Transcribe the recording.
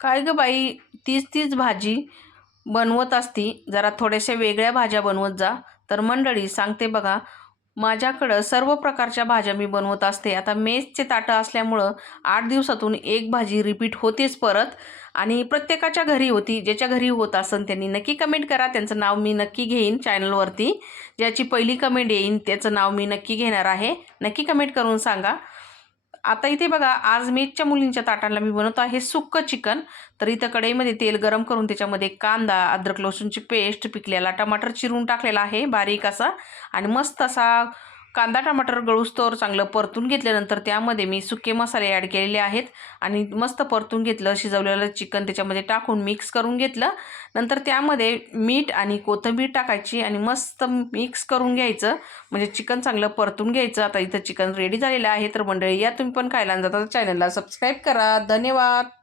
काय ग बाई, तीच तीच भाजी बनवत असती, जरा थोड्याशा वेगळ्या भाज्या बनवत जा. तर मंडळी सांगते बघा, माझ्याकडं सर्व प्रकारच्या भाज्या मी बनवत असते. आता मेसचे ताटं असल्यामुळं 8 दिवसातून एक भाजी रिपीट होतेच परत. आणि प्रत्येकाच्या घरी होती. ज्याच्या घरी होत असेल त्यांनी नक्की कमेंट करा, त्यांचं नाव मी नक्की घेईन चॅनलवरती. ज्याची पहिली कमेंट येईन त्याचं नाव मी नक्की घेणार आहे. नक्की कमेंट करून सांगा. आता इथे बघा, आज मेसच्या मुलींच्या ताटाला मी बनवतो आहे सुक्कं चिकन. तर इथं कढईमध्ये तेल गरम करून त्याच्यामध्ये कांदा, अद्रक लसूणची पेस्ट, पिकलेला टमाटर चिरून टाकलेला आहे बारीक असा. आणि मस्त असा कांदा टमाटर गळूस्तोवर चांगलं परतून घेतल्यानंतर त्यामध्ये मी सुके मसाले ॲड केलेले आहेत. आणि मस्त परतून घेतलं. शिजवलेलं चिकन त्याच्यामध्ये टाकून मिक्स करून घेतलं. नंतर त्यामध्ये मीठ आणि कोथिंबीर टाकायची आणि मस्त मिक्स करून घ्यायचं. म्हणजे चिकन चांगलं परतून घ्यायचं. आता इथं चिकन रेडी झालेलं आहे. तर मंडळी, या तुम्ही पण खायला जाता तर चॅनलला सबस्क्राईब करा. धन्यवाद.